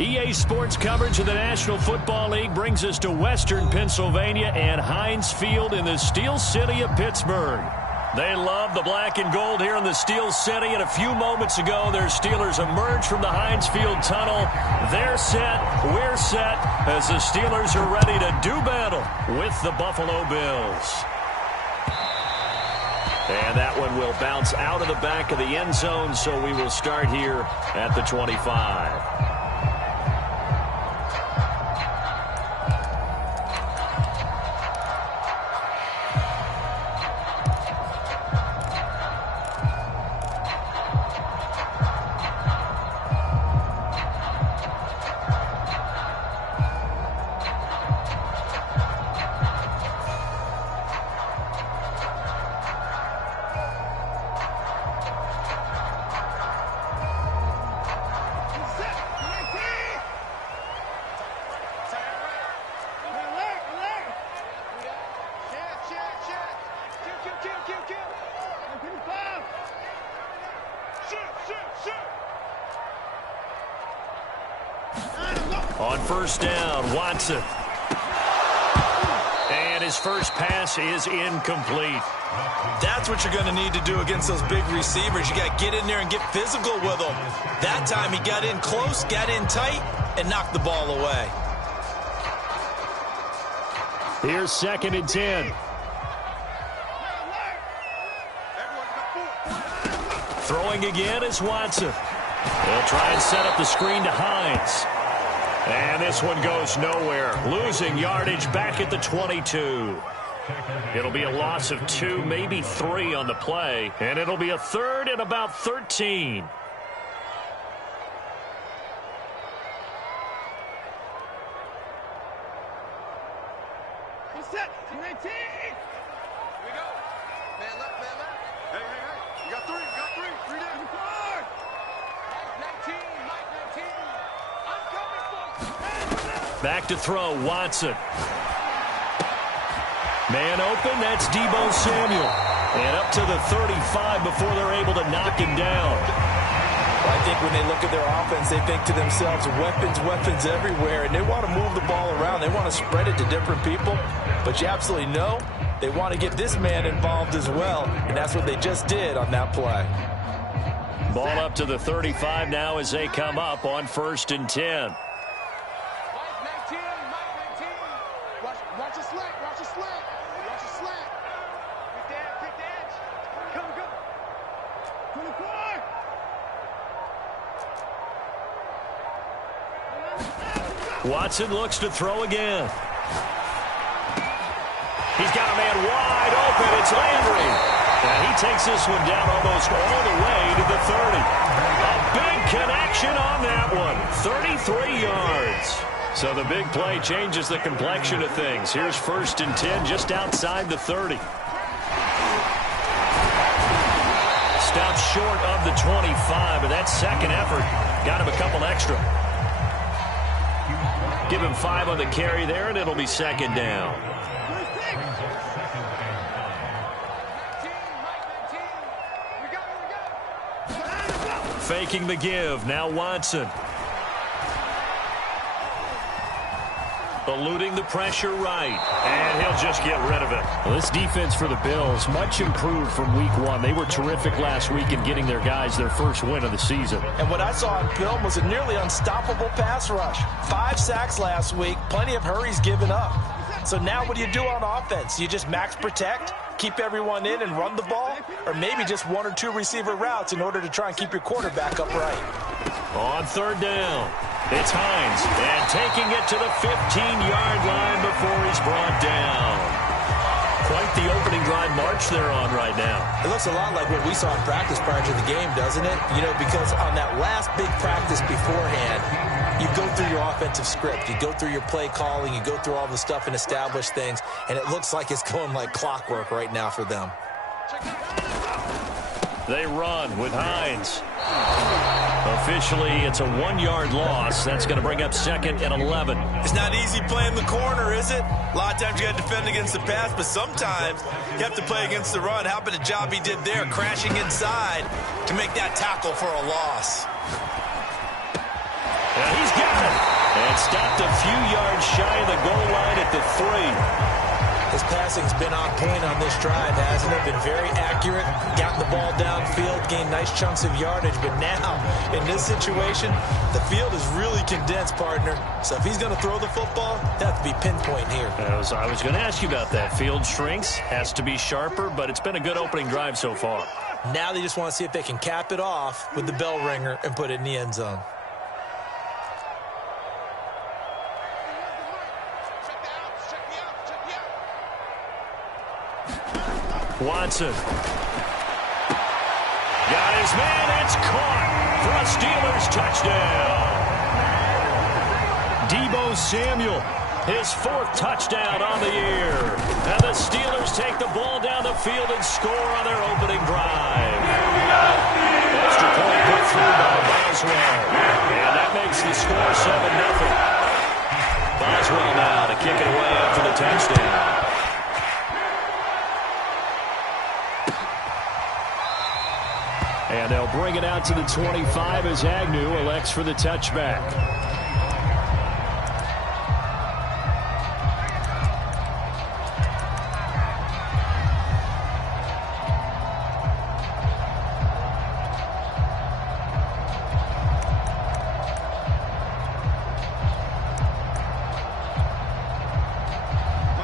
EA Sports coverage of the National Football League brings us to Western Pennsylvania and Heinz Field in the Steel City of Pittsburgh. They love the black and gold here in the Steel City, and a few moments ago, their Steelers emerged from the Heinz Field tunnel. They're set, we're set, as the Steelers are ready to do battle with the Buffalo Bills. And that one will bounce out of the back of the end zone, so we will start here at the 25. On first down, Watson. And his first pass is incomplete. That's what you're going to need to do against those big receivers. You got to get in there and get physical with them. That time he got in close, got in tight, and knocked the ball away. Here's 2nd and 10. Throwing again is Watson. They'll try and set up the screen to Hines. And this one goes nowhere. Losing yardage back at the 22. It'll be a loss of 2, maybe 3 on the play. And it'll be a 3rd and about 13. Set. 19. Here we go. Man left, man left. Hey. You got 3. Three down. 4. Mike 19. I'm coming for. Back to throw, Watson. Man open, that's Deebo Samuel. And up to the 35 before they're able to knock him down. I think when they look at their offense, they think to themselves, weapons everywhere, and they want to move the ball around. They want to spread it to different people, but you absolutely know they want to get this man involved as well, and that's what they just did on that play. Ball up to the 35 now as they come up on 1st and 10. Mike 19. Watch your slant. Quick dance. Go. 24. Watson looks to throw again. He's got a man wide open. It's Landry. And he takes this one down almost all the way to the 30. A big connection on that one. 33 yards. So the big play changes the complexion of things. Here's 1st and 10 just outside the 30. Stopped short of the 25, but that second effort got him a couple extra. Give him 5 on the carry there, and it'll be 2nd down. Faking the give. Now Watson. Eluding the pressure right. And he'll just get rid of it. Well, this defense for the Bills, much improved from week 1. They were terrific last week in getting their guys their first win of the season. And what I saw on film was a nearly unstoppable pass rush. 5 sacks last week, plenty of hurries given up. So now what do you do on offense? You just max protect, keep everyone in and run the ball, or maybe just 1 or 2 receiver routes in order to try and keep your quarterback upright. On 3rd down, it's Hines, and taking it to the 15-yard line before he's brought down. Quite the opening drive march they're on right now. It looks a lot like what we saw in practice prior to the game, doesn't it? You know, because on that last big practice beforehand, you go through your offensive script. You go through your play calling. You go through all the stuff and establish things. And it looks like it's going like clockwork right now for them. They run with Hines. Officially, it's a 1-yard loss. That's going to bring up 2nd and 11. It's not easy playing the corner, is it? A lot of times you got to defend against the pass, but sometimes you have to play against the run. How about the job he did there, crashing inside to make that tackle for a loss? And he's got it. Stopped a few yards shy of the goal line at the 3. His passing's been on point on this drive, hasn't it? Been very accurate, gotten the ball downfield, gained nice chunks of yardage. But now, in this situation, the field is really condensed, partner. So if he's going to throw the football, he'll have to be pinpoint here. I was going to ask you about that. Field shrinks, has to be sharper, but it's been a good opening drive so far. Now they just want to see if they can cap it off with the bell ringer and put it in the end zone. Watson. Got his man. It's caught for a Steelers touchdown. Deebo Samuel, his 4th touchdown on the year. And the Steelers take the ball down the field and score on their opening drive. Extra point put through by Boswell. And that makes the score 7-0. Boswell now to kick it away after the touchdown. And they'll bring it out to the 25 as Agnew elects for the touchback.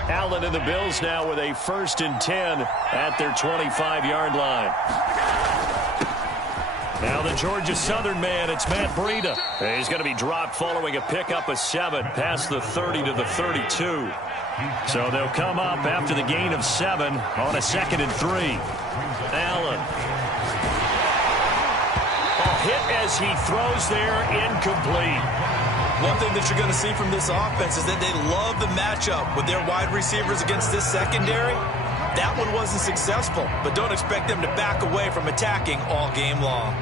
Allen and the Bills now with a 1st and 10 at their 25-yard line. Now the Georgia Southern man, it's Matt Breida. He's going to be dropped following a pickup of 7 past the 30 to the 32. So they'll come up after the gain of 7 on a 2nd and 3. Allen. A hit as he throws there, incomplete. One thing that you're going to see from this offense is that they love the matchup with their wide receivers against this secondary. That one wasn't successful, but don't expect them to back away from attacking all game long.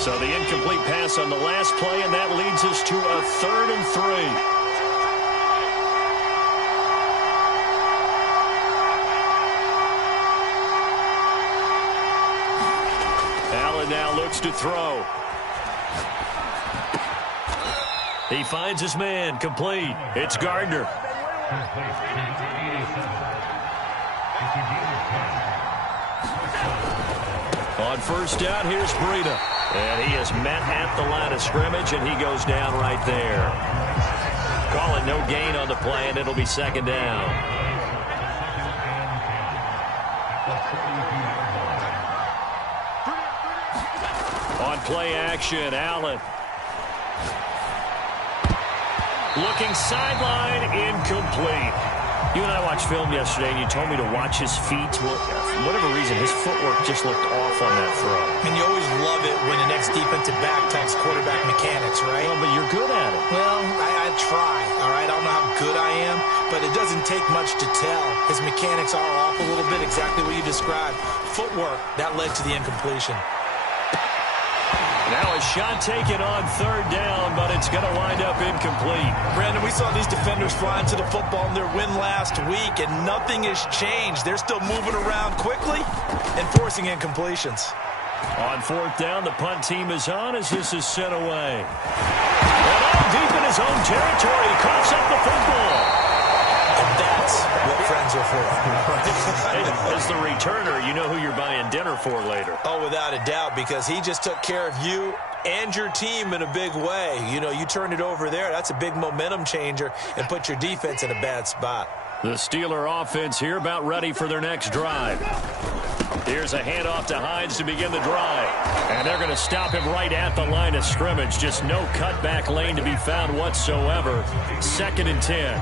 So the incomplete pass on the last play, and that leads us to a 3rd and 3. Allen now looks to throw. He finds his man, complete. It's Gardner. On 1st down, here's Breida. And he is met at the line of scrimmage, and he goes down right there. Call it no gain on the play, and it'll be 2nd down. On play action, Allen. Looking sideline, incomplete. You and I watched film yesterday, and you told me to watch his feet. For whatever reason, his footwork just looked off on that throw. And you always love it when the next defensive back talks quarterback mechanics, right? Well, but you're good at it. Well, I try, all right? I don't know how good I am, but it doesn't take much to tell. His mechanics are off a little bit, exactly what you described. Footwork, that led to the incompletion. Now a shot taken on 3rd down, but it's going to wind up incomplete. Brandon, we saw these defenders flying to the football in their win last week, and nothing has changed. They're still moving around quickly and forcing incompletions. On 4th down, the punt team is on as this is sent away. And all deep in his own territory, he coughs up the football. And that's what friends are for. As the returner, you know who you're buying dinner for later. Oh, without a doubt, because he just took care of you and your team in a big way. You know, you turned it over there. That's a big momentum changer and put your defense in a bad spot. The Steeler offense here about ready for their next drive. Here's a handoff to Hines to begin the drive. And they're going to stop him right at the line of scrimmage. Just no cutback lane to be found whatsoever. 2nd and 10.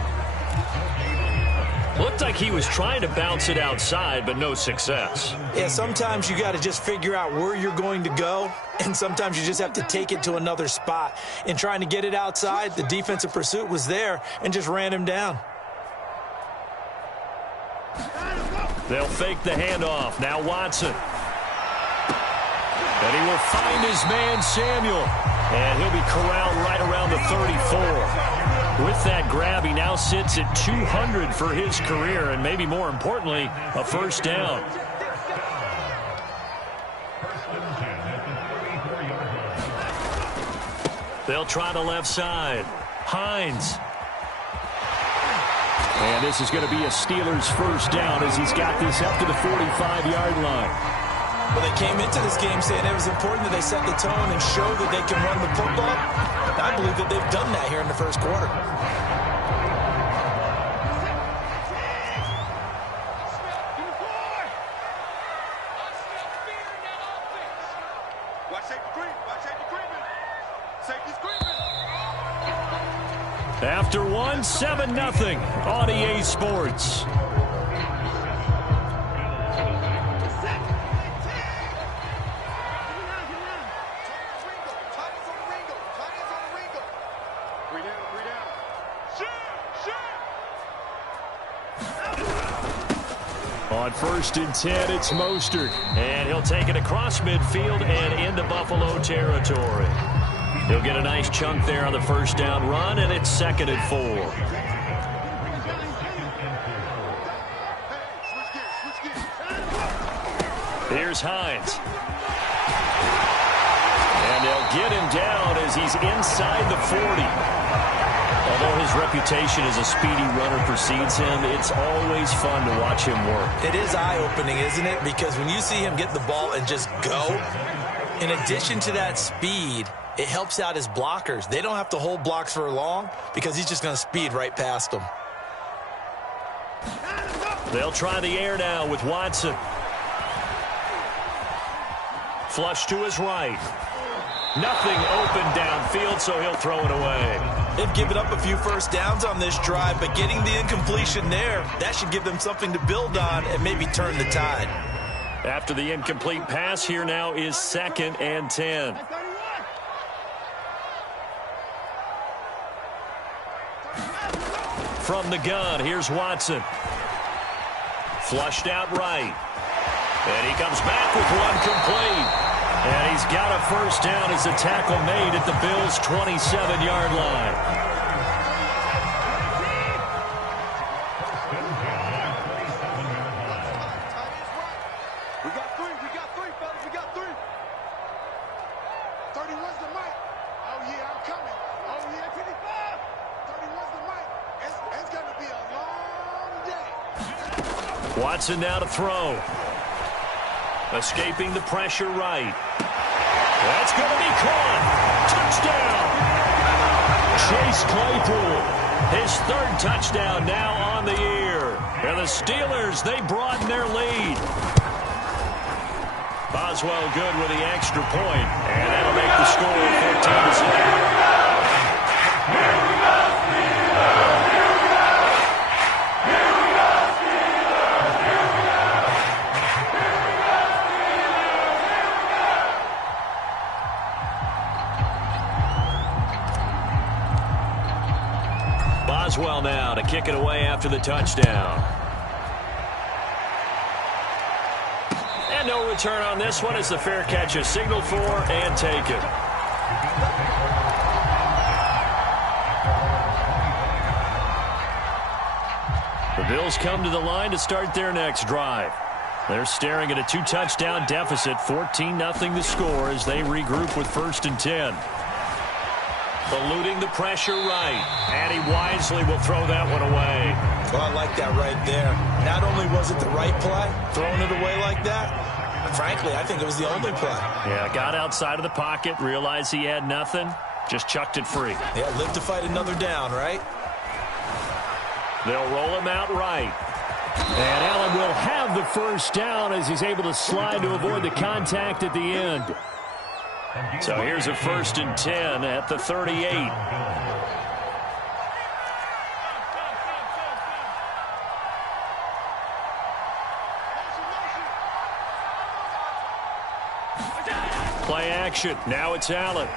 Looked like he was trying to bounce it outside, but no success. Yeah, sometimes you got to just figure out where you're going to go, and sometimes you just have to take it to another spot. In trying to get it outside, the defensive pursuit was there and just ran him down. They'll fake the handoff. Now Watson. And he will find his man, Samuel. And he'll be corralled right around the 34. With that grab, he now sits at 200 for his career, and maybe more importantly, a 1st down. They'll try the left side. Hines. And this is going to be a Steelers first down as he's got this up to the 45-yard line. Well, they came into this game saying it was important that they set the tone and show that they can run the football. I believe that they've done that here in the first quarter. After one, 7-0 on EA Sports. On 1st and 10, it's Mostert. And he'll take it across midfield and into Buffalo territory. He'll get a nice chunk there on the first down run, and it's 2nd and 4. Here's Hines. And they'll get him down as he's inside the 40. Although his reputation as a speedy runner precedes him, it's always fun to watch him work. It is eye-opening, isn't it? Because when you see him get the ball and just go, in addition to that speed, it helps out his blockers. They don't have to hold blocks for long because he's just going to speed right past them. They'll try the air now with Watson. Flush to his right. Nothing open downfield, so he'll throw it away. They've given up a few first downs on this drive, but getting the incompletion there, that should give them something to build on and maybe turn the tide. After the incomplete pass, here now is 2nd and 10. From the gun, here's Watson. Flushed out right. And he comes back with one complete. And he's got a first down as a tackle made at the Bills' 27-yard line. We got three, fellas, we got three. 31's the mic. Oh, yeah, I'm coming. Oh, yeah, 25. 31's the mic. It's going to be a long day. Watson now to throw. Escaping the pressure right. That's going to be caught. Touchdown. Chase Claypool. His 3rd touchdown now on the year. And the Steelers, they broaden their lead. Boswell good with the extra point. And that'll make the score 14-7. Boswell now to kick it away after the touchdown. And no return on this one as the fair catch is signaled for and taken. The Bills come to the line to start their next drive. They're staring at a 2-touchdown deficit, 14-0 the score as they regroup with 1st and 10. Eluding the pressure right. And he wisely will throw that one away. Well, I like that right there. Not only was it the right play, throwing it away like that, frankly, I think it was the only play. Yeah, got outside of the pocket, realized he had nothing, just chucked it free. Yeah, live to fight another down, right? They'll roll him out right. And Allen will have the first down as he's able to slide to avoid the contact at the end. So here's a 1st and 10 at the 38. Play action. Now it's Allen.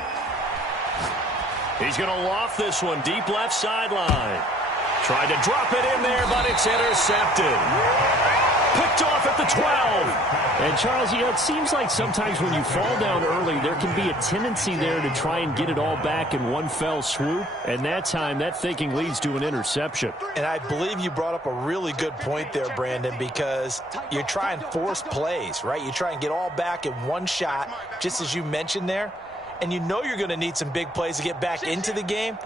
He's going to loft this one deep left sideline. Tried to drop it in there, but it's intercepted. Picked off at the 12. And, Charles, it seems like sometimes when you fall down early, there can be a tendency there to try and get it all back in one fell swoop. And that time, that thinking leads to an interception. And I believe you brought up a really good point there, Brandon, because you're trying to force plays, right? You try and get all back in one shot, just as you mentioned there. and you know you're going to need some big plays to get back into the game,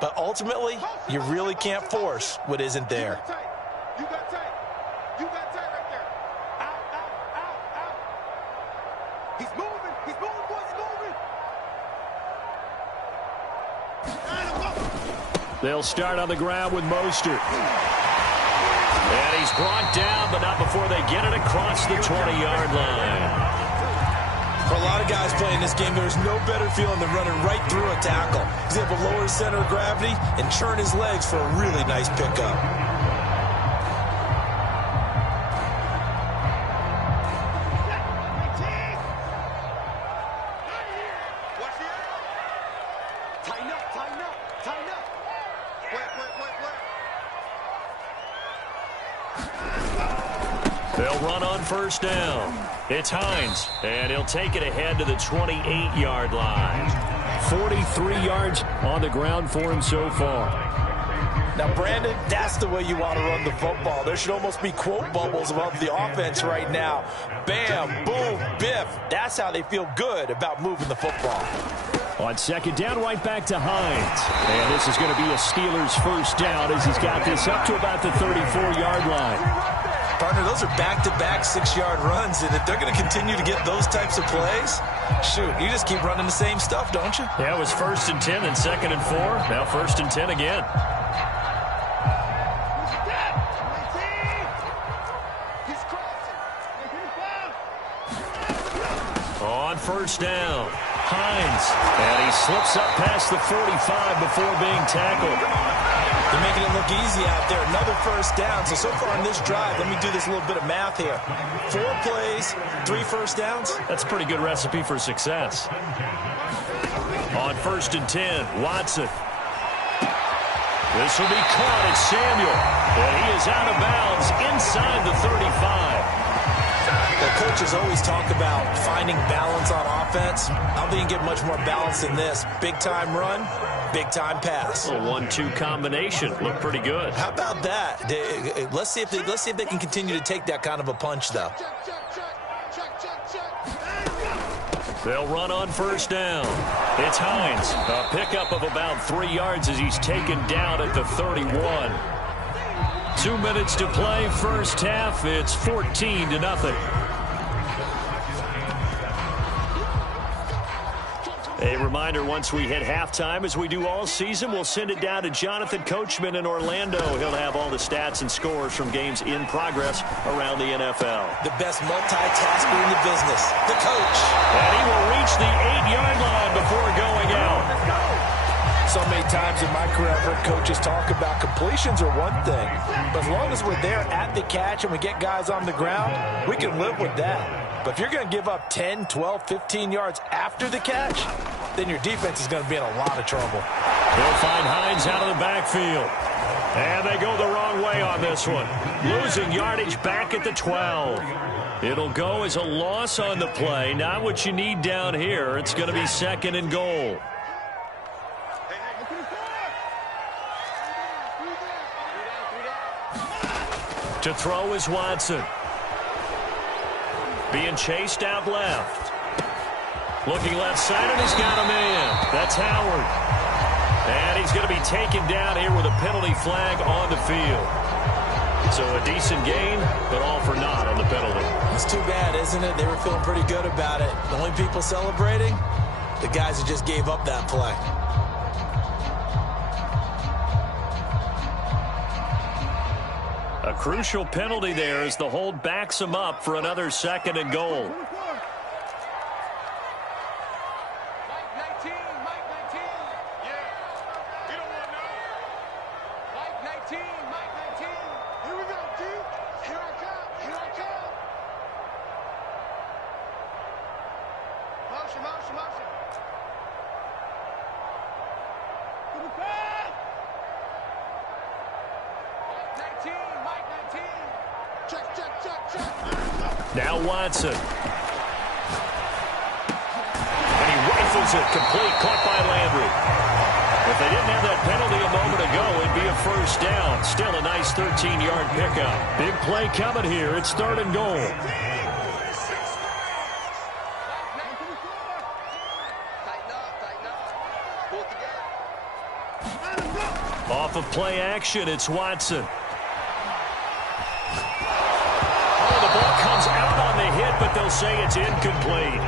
but ultimately, you really can't force what isn't there. You got tight. You got tight right there. Out, out, out, out. He's moving. He's moving, boys. He's moving. They'll start on the ground with Mostert. And he's brought down, but not before they get it across the 20-yard line. For a lot of guys playing this game, there's no better feeling than running right through a tackle. He's able to lower his center of gravity and churn his legs for a really nice pickup. Tighten up, tighten up, tighten up. Play. They'll run on first down. It's Hines, and he'll take it ahead to the 28-yard line. 43 yards on the ground for him so far. Now, Brandon, that's the way you want to run the football. There should almost be quote bubbles above the offense right now. Bam, boom, biff. That's how they feel good about moving the football. On second down, right back to Hines. And this is going to be a Steelers first down as he's got this up to about the 34-yard line. Partner, those are back-to-back 6-yard runs, and if they're going to continue to get those types of plays, shoot, you just keep running the same stuff, don't you? Yeah, it was 1st and 10, then 2nd and 4. Now 1st and 10 again. On first down, Hines, and he slips up past the 45 before being tackled. They're making it look easy out there. Another first down. So far in this drive, let me do this little bit of math here. 4 plays, 3 first downs. That's a pretty good recipe for success. On 1st and 10, Watson. This will be caught at Samuel, and he is out of bounds inside the 35. The coaches always talk about finding balance on offense. I don't think you can get much more balance than this. Big-time run, big-time pass. A 1-2 combination. Looked pretty good. How about that? Let's see if they can continue to take that kind of a punch, though. They'll run on first down. It's Hines. A pickup of about 3 yards as he's taken down at the 31. 2 minutes to play, first half. It's 14-0. A reminder, once we hit halftime, as we do all season, we'll send it down to Jonathan Coachman in Orlando. He'll have all the stats and scores from games in progress around the NFL. The best multitasker in the business, the coach. And he will reach the 8-yard line before going out. So many times in my career, I've heard coaches talk about completions are one thing. But as long as we're there at the catch and we get guys on the ground, we can live with that. But if you're going to give up 10, 12, 15 yards after the catch, then your defense is going to be in a lot of trouble. They'll find Hines out of the backfield. And they go the wrong way on this one. Losing yardage back at the 12. It'll go as a loss on the play. Not what you need down here. It's going to be 2nd and goal. To throw is Watson. Being chased out left. Looking left side, and he's got a man. That's Howard. And he's going to be taken down here with a penalty flag on the field. So a decent gain, but all for naught on the penalty. It's too bad, isn't it? They were feeling pretty good about it. The only people celebrating, the guys who just gave up that play. A crucial penalty there as the hold backs him up for another 2nd and goal. Now Watson. And he rifles it complete, caught by Landry. If they didn't have that penalty a moment ago, it'd be a first down. Still a nice 13-yard pickup. Big play coming here. It's 3rd and goal. Tighten up. Off of play action, it's Watson. Oh, the ball comes out on the hit, but they'll say it's incomplete.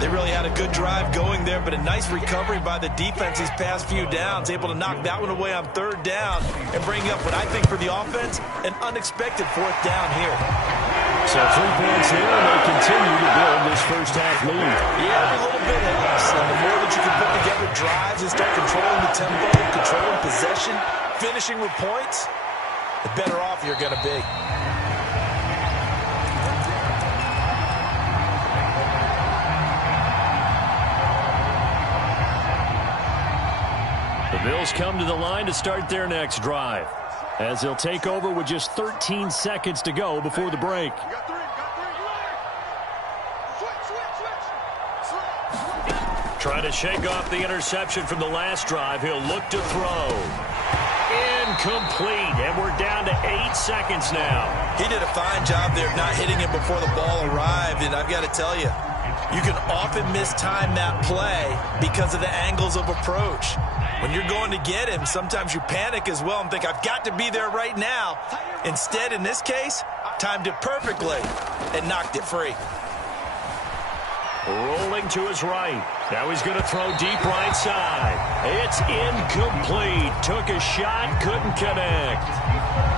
They really had a good drive going there, but a nice recovery by the defense these past few downs, able to knock that one away on third down and bring up what I think for the offense, an unexpected fourth down here. So 3 points here, and they continue to build this first half lead. Yeah, every little bit helps. And the more that you can put together drives and start controlling the tempo, controlling possession, finishing with points, the better off you're going to be. The Bills come to the line to start their next drive, as they'll take over with just 13 seconds to go before the break. Trying to shake off the interception from the last drive. He'll look to throw. Incomplete, and we're down to 8 seconds now. He did a fine job there of not hitting it before the ball arrived, and I've got to tell you, you can often mistime that play because of the angles of approach. When you're going to get him, sometimes you panic as well and think, I've got to be there right now. Instead, in this case, timed it perfectly and knocked it free. Rolling to his right. Now he's going to throw deep right side. It's incomplete. Took a shot, couldn't connect.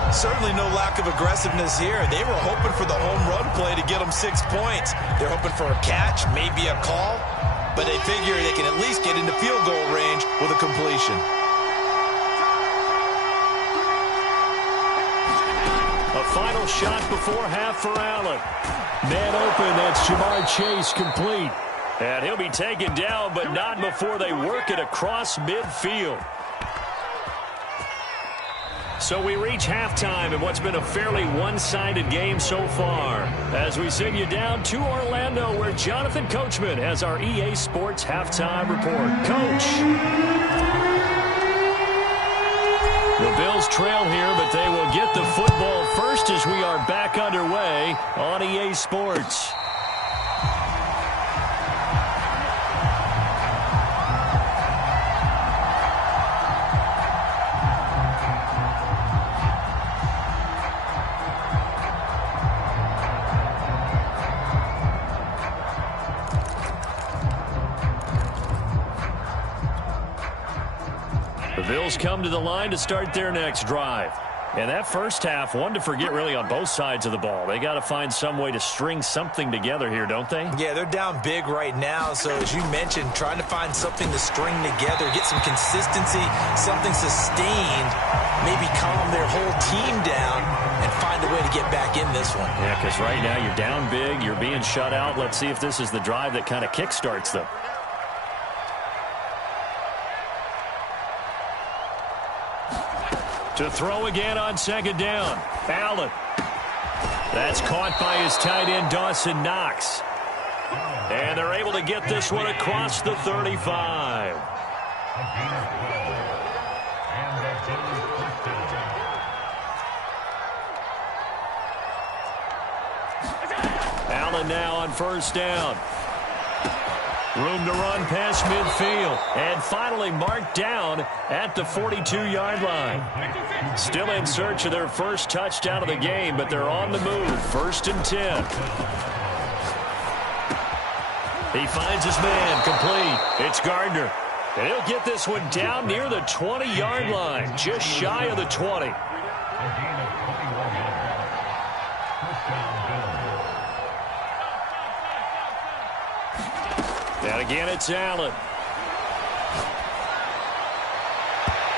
Certainly no lack of aggressiveness here. They were hoping for the home run play to get them 6 points. They're hoping for a catch, maybe a call, but they figure they can at least get into field goal range with a completion. A final shot before half for Allen. Man open, that's Jamar Chase, complete. And he'll be taken down, but not before they work it across midfield. So we reach halftime in what's been a fairly one-sided game so far, as we send you down to Orlando, where Jonathan Coachman has our EA Sports halftime report. Coach. The Bills trail here, but they will get the football first as we are back underway on EA Sports. The Bills come to the line to start their next drive. And that first half, one to forget really on both sides of the ball. They got to find some way to string something together here, don't they? Yeah, they're down big right now. So as you mentioned, trying to find something to string together, get some consistency, something sustained, maybe calm their whole team down and find a way to get back in this one. Yeah, because right now you're down big, you're being shut out. Let's see if this is the drive that kind of kickstarts them. To throw again on second down. Allen. That's caught by his tight end, Dawson Knox. And they're able to get this one across the 35. Allen now on first down. Room to run past midfield. And finally marked down at the 42-yard line. Still in search of their first touchdown of the game, but they're on the move. First and 10. He finds his man, complete. It's Gardner. And he'll get this one down near the 20-yard line, just shy of the 20. And again, it's Allen.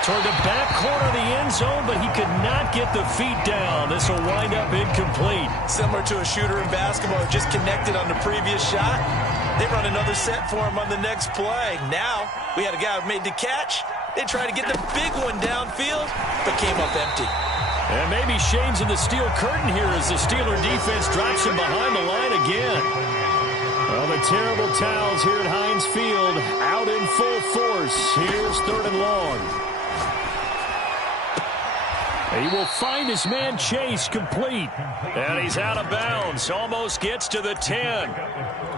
Toward the back corner of the end zone, but he could not get the feet down. This will wind up incomplete. Similar to a shooter in basketball who just connected on the previous shot. They run another set for him on the next play. Now, we had a guy who made the catch. They tried to get the big one downfield, but came up empty. And maybe Shane's in the steel curtain here as the Steeler defense drops him behind the line again. Well, the terrible towels here at Heinz Field out in full force. Here's third and long. He will find his man Chase, complete. And he's out of bounds. Almost gets to the 10.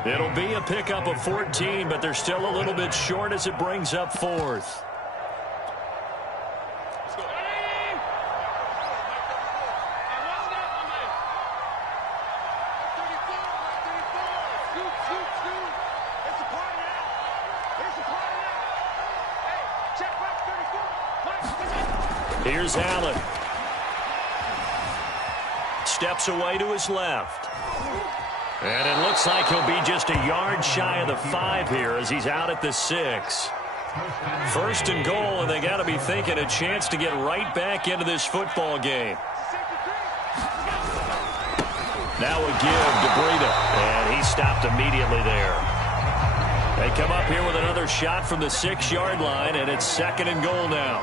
It'll be a pickup of 14, but they're still a little bit short as it brings up fourth. Here's Allen. Steps away to his left. And it looks like he'll be just a yard shy of the 5 here as he's out at the 6. First and goal, and they got to be thinking a chance to get right back into this football game. Now a give to Breida, and he stopped immediately there. They come up here with another shot from the 6-yard line, and it's second and goal now.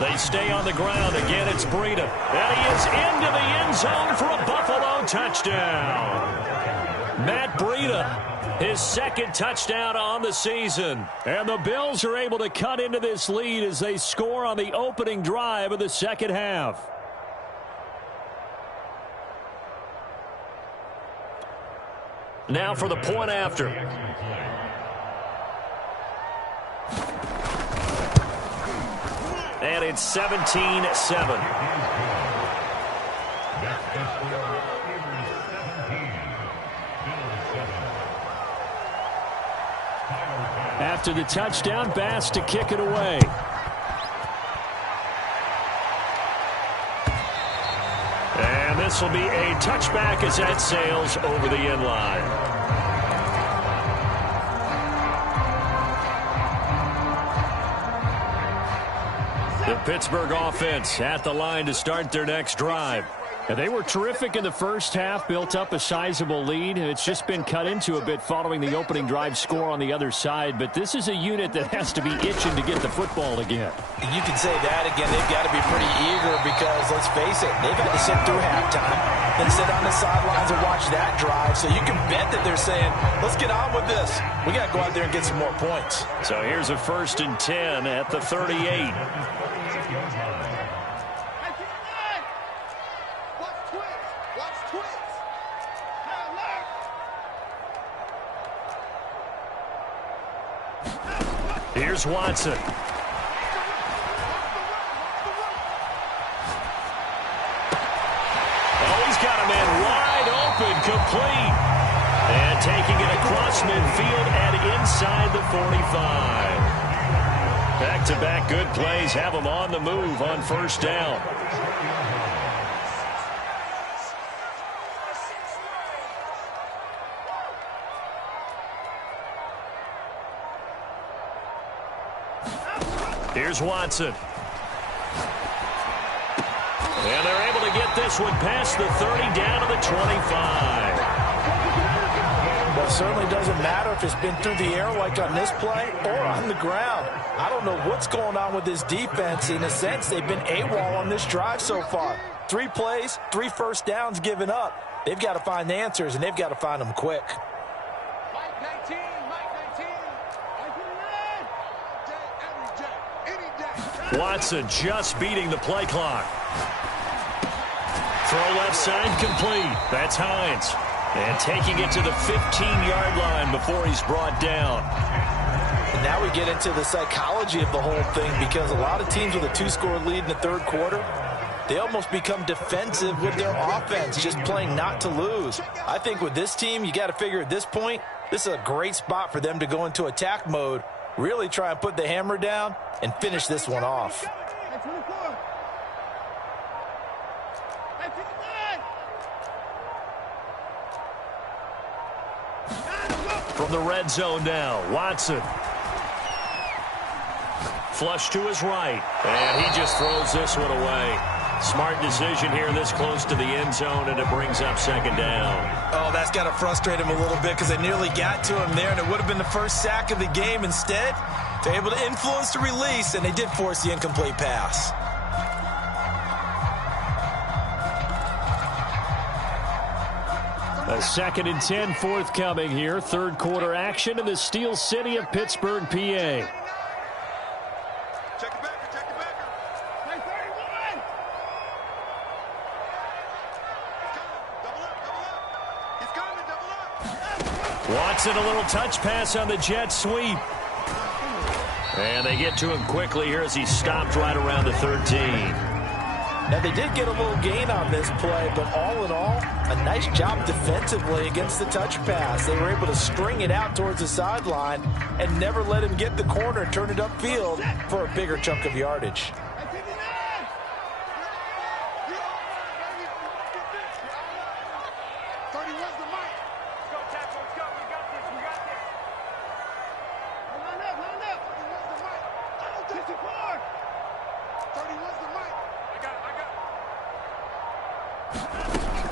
They stay on the ground. Again, it's Breida. And he is into the end zone for a Buffalo touchdown. Matt Breida, his second touchdown on the season. And the Bills are able to cut into this lead as they score on the opening drive of the second half. Now for the point after. And it's 17-7. After the touchdown, Bass to kick it away. And this will be a touchback as that sails over the end line. The Pittsburgh offense at the line to start their next drive. And they were terrific in the first half, built up a sizable lead. It's just been cut into a bit following the opening drive score on the other side. But this is a unit that has to be itching to get the football again. You can say that again. They've got to be pretty eager because, let's face it, they've had to sit through halftime, then sit on the sidelines and watch that drive. So you can bet that they're saying, let's get on with this. We got to go out there and get some more points. So here's a 1st and 10 at the 38. Here's Watson. Oh, he's got a man wide open, complete. And taking it across midfield and inside the 45. Back-to-back good plays have him on the move on first down. Here's Watson. And they're able to get this one past the 30 down to the 25. Well, it certainly doesn't matter if it's been through the air like on this play or on the ground. I don't know what's going on with this defense. In a sense, they've been AWOL on this drive so far. 3 plays, 3 first downs given up. They've got to find the answers, and they've got to find them quick. Watson just beating the play clock. Throw left side complete. That's Hines. And taking it to the 15-yard line before he's brought down. And now we get into the psychology of the whole thing because a lot of teams with a 2-score lead in the third quarter, they almost become defensive with their offense, just playing not to lose. I think with this team, you got to figure at this point, this is a great spot for them to go into attack mode, really try and put the hammer down and finish this one off. From the red zone now, Watson. Flush to his right, and he just throws this one away. Smart decision here this close to the end zone, and it brings up second down. Oh, that's got to frustrate him a little bit because they nearly got to him there, and it would have been the first sack of the game. Instead, they're able to influence the release, and they did force the incomplete pass. A 2nd and 10 forthcoming here. Third quarter action in the Steel City of Pittsburgh, PA. Check it back, check it back. Play 31. He's coming, double up. Watson, a little touch pass on the jet sweep. And they get to him quickly here as he stopped right around the 13. Now, they did get a little gain on this play, but all in all, a nice job defensively against the touch pass. They were able to string it out towards the sideline and never let him get the corner and turn it upfield for a bigger chunk of yardage.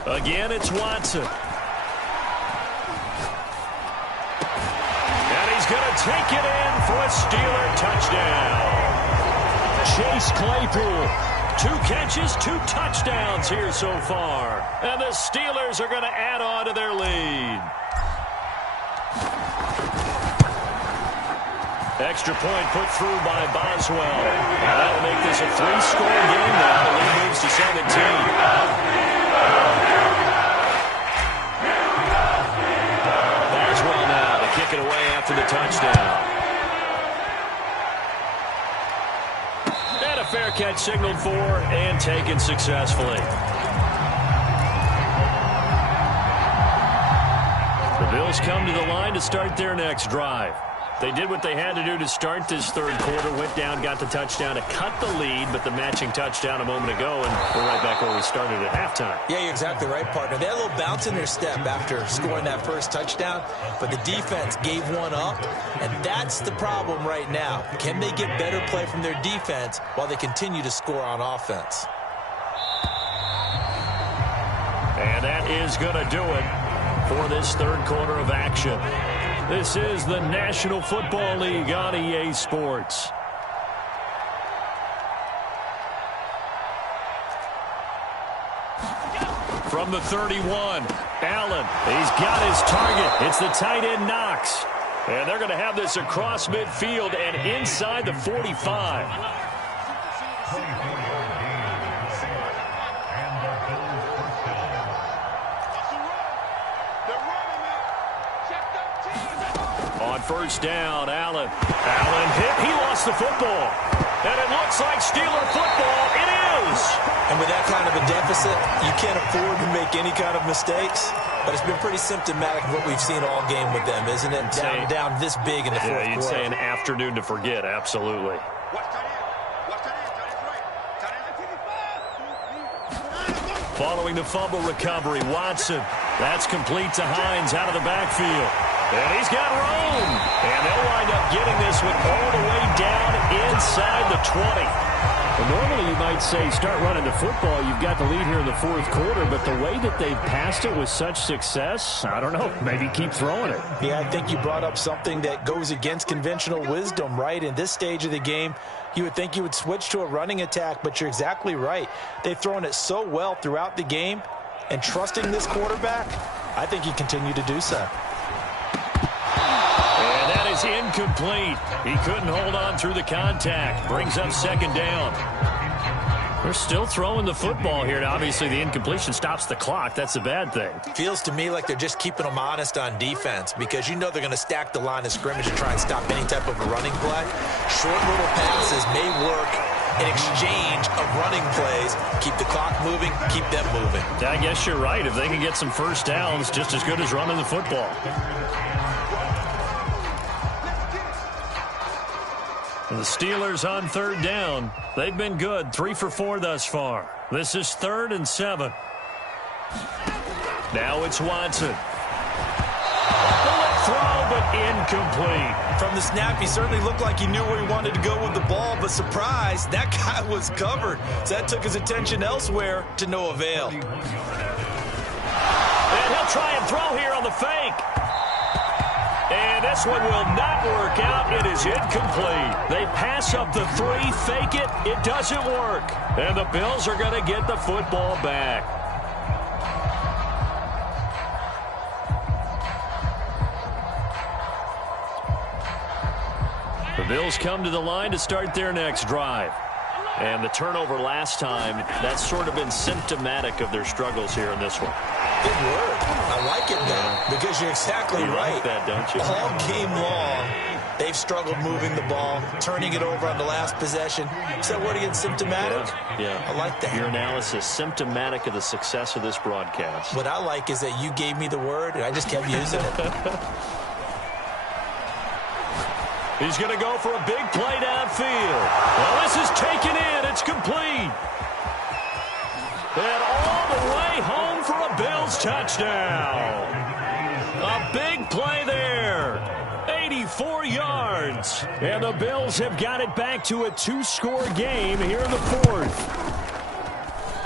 Again, it's Watson. And he's going to take it in for a Steeler touchdown. Chase Claypool, 2 catches, 2 touchdowns here so far. And the Steelers are going to add on to their lead. Extra point put through by Boswell. That'll make this a 3-score game now. The lead moves to 17. Kick it away after the touchdown. And a fair catch signaled for and taken successfully. The Bills come to the line to start their next drive. They did what they had to do to start this third quarter, went down, got the touchdown to cut the lead, but the matching touchdown a moment ago, and we're right back where we started at halftime. Yeah, you're exactly right, partner. They had a little bounce in their step after scoring that first touchdown, but the defense gave one up, and that's the problem right now. Can they get better play from their defense while they continue to score on offense? And that is going to do it for this third quarter of action. This is the National Football League on EA Sports. From the 31, Allen, he's got his target. It's the tight end Knox. And they're going to have this across midfield and inside the 45. On first down, Allen hit. He lost the football. And it looks like Steeler football. It is. And with that kind of a deficit, you can't afford to make any kind of mistakes. But it's been pretty symptomatic of what we've seen all game with them, isn't it? Down this big in the fourth quarter. Yeah, you'd say an afternoon to forget. Absolutely. Following the fumble recovery, Watson. That's complete to Hines out of the backfield. And he's got room. And they'll wind up getting this one all the way down inside the 20. Well, normally you might say start running the football. You've got the lead here in the fourth quarter, but the way that they've passed it with such success, I don't know, maybe keep throwing it. Yeah, I think you brought up something that goes against conventional wisdom, right? In this stage of the game, you would think you would switch to a running attack, but you're exactly right. They've thrown it so well throughout the game, and trusting this quarterback, I think you continue to do so. Is incomplete. He couldn't hold on through the contact. Brings up second down. They're still throwing the football here. Now, obviously, the incompletion stops the clock. That's a bad thing. Feels to me like they're just keeping them honest on defense because you know they're going to stack the line of scrimmage and try and stop any type of a running play. Short little passes may work in exchange of running plays. Keep the clock moving, keep them moving. I guess you're right. If they can get some first downs, just as good as running the football. The Steelers on third down. They've been good. 3 for 4 thus far. This is 3rd and 7. Now it's Watson. Bullet throw, but incomplete. From the snap, he certainly looked like he knew where he wanted to go with the ball, but surprise, that guy was covered. So that took his attention elsewhere to no avail. And he'll try and throw here on the fake. And this one will not work out. It is incomplete. They pass up the 3, fake it. It doesn't work. And the Bills are going to get the football back. The Bills come to the line to start their next drive. And the turnover last time, that's sort of been symptomatic of their struggles here in this one. Good word. I like it, though, because you're exactly right. Like that, don't you? All game long, They've struggled moving the ball, turning it over on the last possession. Is that word again, symptomatic? Yeah. I like that. Your analysis, symptomatic of the success of this broadcast. What I like is that you gave me the word, and I just kept using it. He's going to go for a big play downfield. Well, this is taken in. It's complete. And all the way home for a Bills touchdown. A big play there. 84 yards. And the Bills have got it back to a 2-score game here in the fourth.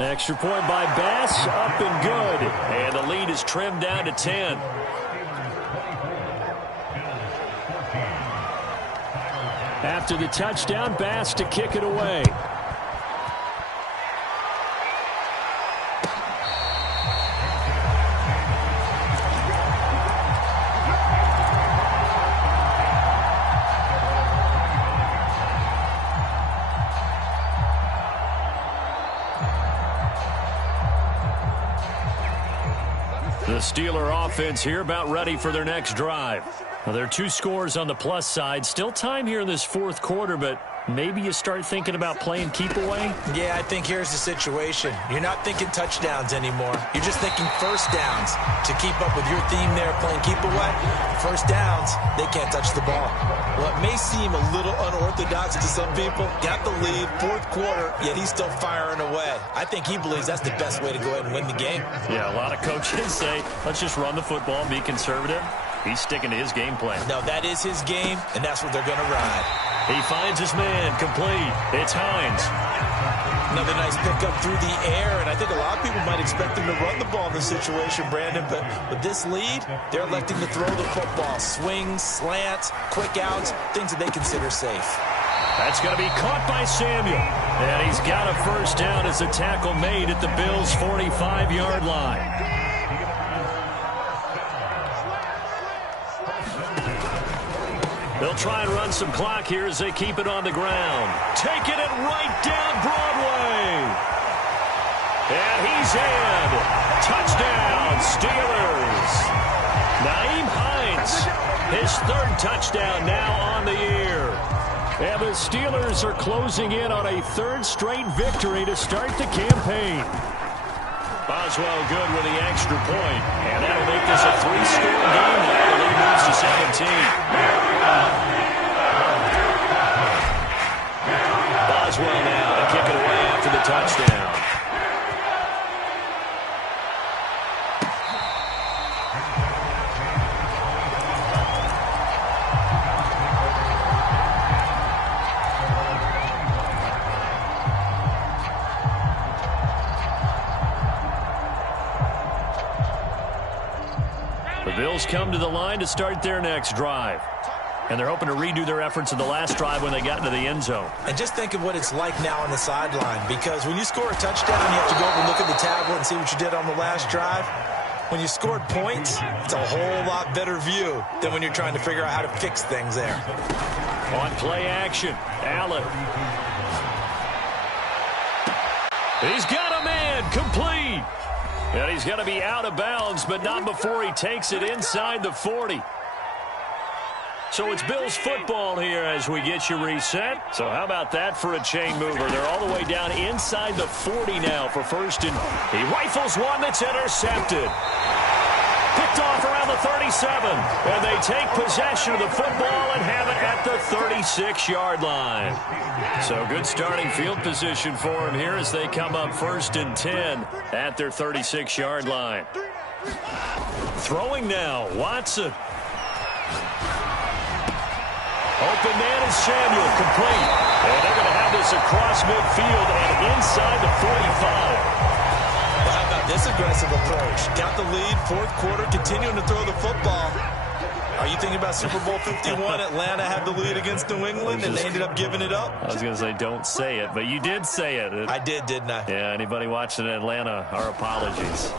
Extra point by Bass, up and good. And the lead is trimmed down to 10. After the touchdown, Bass to kick it away. The Steeler offense here about ready for their next drive. Well, there are 2 scores on the plus side. Still time here in this fourth quarter, but maybe you start thinking about playing keep away? Yeah, I think here's the situation. You're not thinking touchdowns anymore. You're just thinking first downs. To keep up with your theme there, playing keep away, first downs, they can't touch the ball. Well, it may seem a little unorthodox to some people. Got the lead, fourth quarter, yet he's still firing away. I think he believes that's the best way to go ahead and win the game. Yeah, a lot of coaches say, let's just run the football and be conservative. He's sticking to his game plan. No, that is his game, and that's what they're going to ride. He finds his man, complete. It's Hines. Another nice pickup through the air, and I think a lot of people might expect him to run the ball in this situation, Brandon, but with this lead, they're electing to throw the football. Swings, slants, quick outs, things that they consider safe. That's going to be caught by Samuel. And he's got a first down as a tackle made at the Bills' 45-yard line. They'll try and run some clock here as they keep it on the ground. Taking it right down Broadway. And he's in. Touchdown, Steelers. Nyheim Hines, his 3rd touchdown now on the year. And the Steelers are closing in on a 3rd straight victory to start the campaign. Boswell good with the extra point. And that'll make this a 3-score game. Now the lead moves to 17. Boswell now to kick it away after the touchdown. The Bills come to the line to start their next drive. And they're hoping to redo their efforts in the last drive when they got into the end zone. And just think of what it's like now on the sideline, because when you score a touchdown, you have to go over and look at the tablet and see what you did on the last drive. When you scored points, it's a whole lot better view than when you're trying to figure out how to fix things there. On play action, Allen. He's got a man, complete. And he's going to be out of bounds, but not before he takes it inside the 40. So it's Bills football here as we get you reset. So how about that for a chain mover? They're all the way down inside the 40 now for first, and he rifles one that's intercepted. Picked off around the 37, and they take possession of the football and have it at the 36-yard line. So good starting field position for him here as they come up 1st and 10 at their 36-yard line. Throwing now, Watson. Open man is Samuel, complete. And they're going to have this across midfield and inside the 45. Well, how about this aggressive approach? Got the lead, fourth quarter, continuing to throw the football. Are you thinking about Super Bowl 51? Atlanta had the lead against New England, and they ended up giving it up? I was going to say, don't say it, but you did say it. I did, didn't I? Yeah, anybody watching Atlanta, our apologies.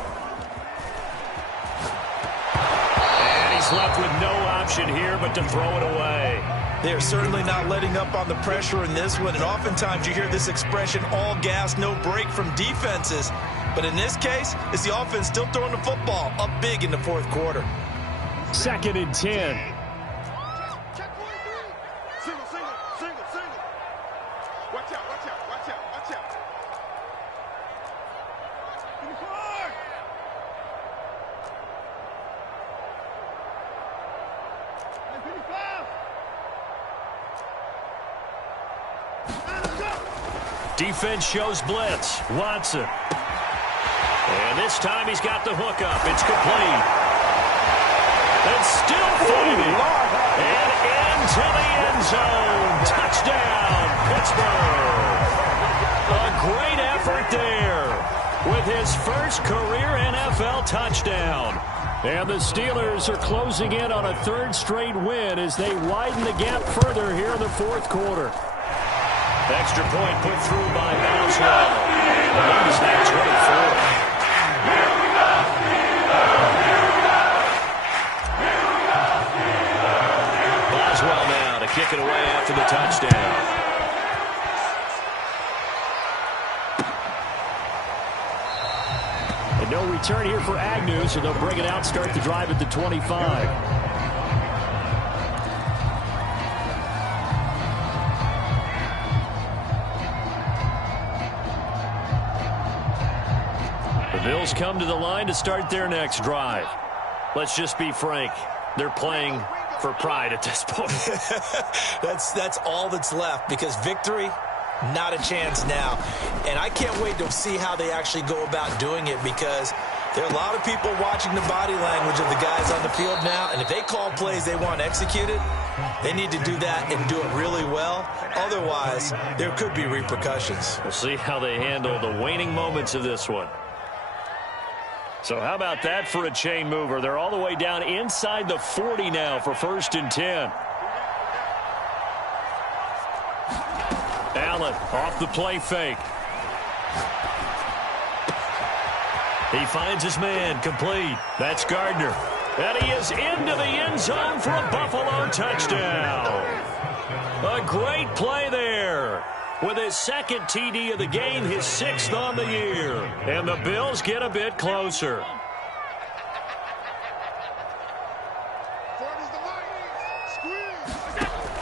And he's left with no option here but to throw it away. They are certainly not letting up on the pressure in this one, and oftentimes you hear this expression, all gas, no break from defenses. But in this case, it's the offense still throwing the football up big in the fourth quarter. 2nd and 10. Watch out, watch out, watch out. Defense shows blitz. Watson. And this time he's got the hook up. It's complete. And still fighting. And into the end zone. Touchdown, Pittsburgh. A great effort there with his first career NFL touchdown. And the Steelers are closing in on a third straight win as they widen the gap further here in the fourth quarter. Extra point put through by Boswell. And the lead is now 24. Boswell now to kick it away after the touchdown. And no return here for Agnew, so they'll bring it out, start the drive at the 25. Bills come to the line to start their next drive. Let's just be frank. They're playing for pride at this point. That's all that's left, because victory, not a chance now. And I can't wait to see how they actually go about doing it, because there are a lot of people watching the body language of the guys on the field now. And if they call plays they want executed, they need to do that and do it really well. Otherwise, there could be repercussions. We'll see how they handle the waning moments of this one. So how about that for a chain mover? They're all the way down inside the 40 now for 1st and 10. Allen off the play fake. He finds his man, complete. That's Gardner. And he is into the end zone for a Buffalo touchdown. A great play there. With his second TD of the game, his 6th on the year. And the Bills get a bit closer.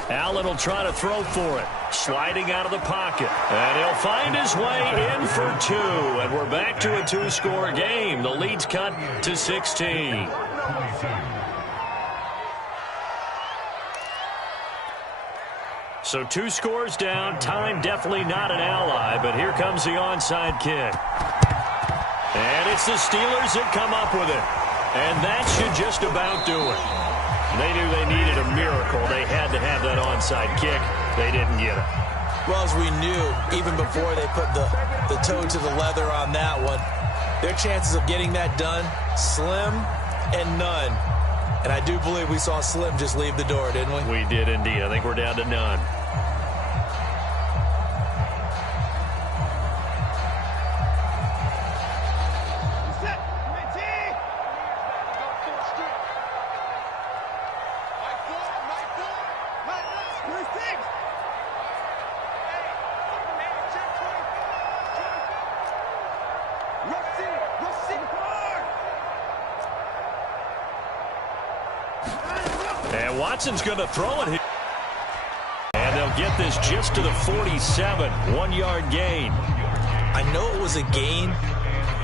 Allen will try to throw for it. Sliding out of the pocket. And he'll find his way in for 2. And we're back to a 2-score game. The lead's cut to 16. So 2 scores down. Time definitely not an ally, but here comes the onside kick. And it's the Steelers that come up with it. And that should just about do it. They knew they needed a miracle. They had to have that onside kick. They didn't get it. Well, as we knew, even before they put the toe to the leather on that one, their chances of getting that done, slim and none. And I do believe we saw Slim just leave the door, didn't we? We did indeed. I think we're down to none. And Watson's going to throw it here. And they'll get this just to the 47. 1-yard gain. I know it was a gain,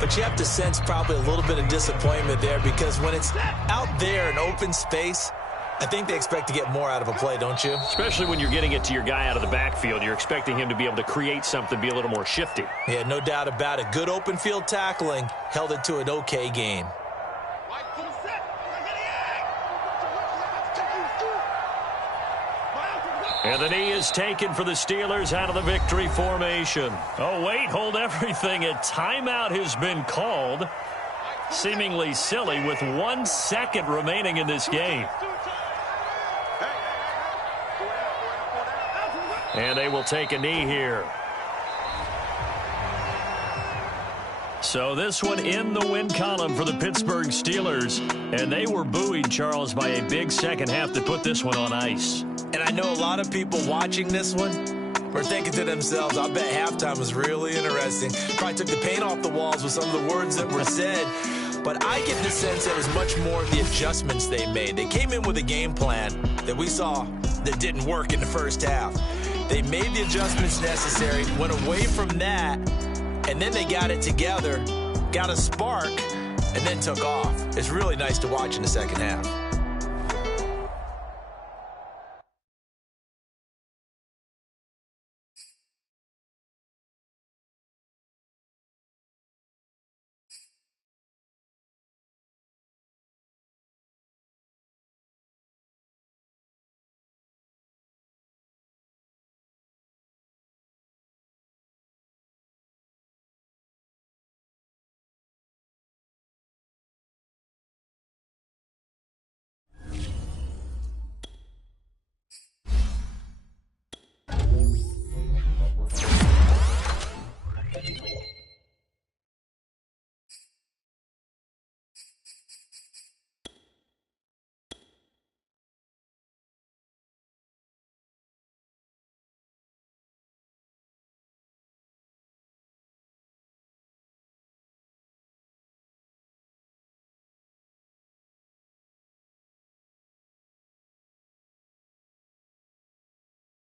but you have to sense probably a little bit of disappointment there, because when it's out there in open space, I think they expect to get more out of a play, don't you? Especially when you're getting it to your guy out of the backfield. You're expecting him to be able to create something, be a little more shifty. Yeah, no doubt about it. Good open field tackling held it to an okay gain. And the knee is taken for the Steelers out of the victory formation. Oh, wait, hold everything. A timeout has been called. Seemingly silly with 1 second remaining in this game. And they will take a knee here. So this one in the win column for the Pittsburgh Steelers. And they were buoyed, Charles, by a big second half to put this one on ice. And I know a lot of people watching this one were thinking to themselves, I bet halftime was really interesting. Probably took the paint off the walls with some of the words that were said. But I get the sense that it was much more of the adjustments they made. They came in with a game plan that we saw that didn't work in the first half. They made the adjustments necessary, went away from that, and then they got it together, got a spark, and then took off. It's really nice to watch in the second half.